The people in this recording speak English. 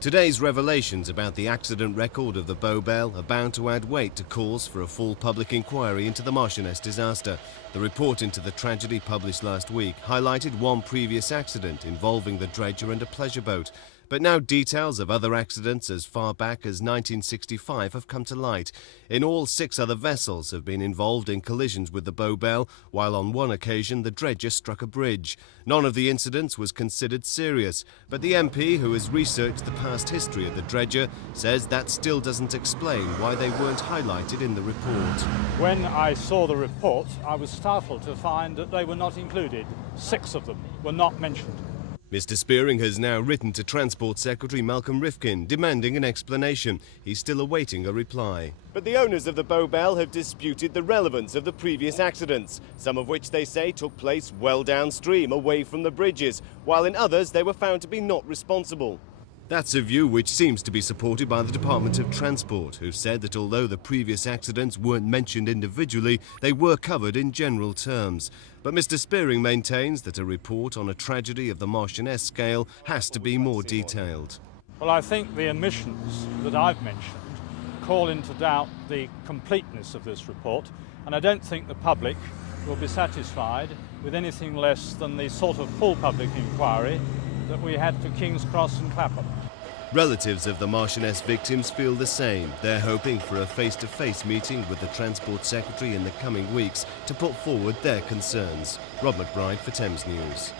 Today's revelations about the accident record of the Bow Bell are bound to add weight to calls for a full public inquiry into the Marchioness disaster. The report into the tragedy published last week highlighted one previous accident involving the dredger and a pleasure boat. But now details of other accidents as far back as 1965 have come to light. In all, 6 other vessels have been involved in collisions with the Bow Bell, while on one occasion the dredger struck a bridge. None of the incidents was considered serious, but the MP, who has researched the past history of the dredger, says that still doesn't explain why they weren't highlighted in the report. When I saw the report, I was startled to find that they were not included. 6 of them were not mentioned. Mr Spearing has now written to Transport Secretary Malcolm Rifkin demanding an explanation. He's still awaiting a reply. But the owners of the Bow Bell have disputed the relevance of the previous accidents, some of which they say took place well downstream, away from the bridges, while in others they were found to be not responsible. That's a view which seems to be supported by the Department of Transport, who said that although the previous accidents weren't mentioned individually, they were covered in general terms. But Mr Spearing maintains that a report on a tragedy of the Marchioness scale has to be more detailed. Well, I think the omissions that I've mentioned call into doubt the completeness of this report, and I don't think the public will be satisfied with anything less than the sort of full public inquiry that we had for King's Cross and Clapham. Relatives of the Marchioness victims feel the same. They're hoping for a face-to-face meeting with the Transport Secretary in the coming weeks to put forward their concerns. Rob McBride for Thames News.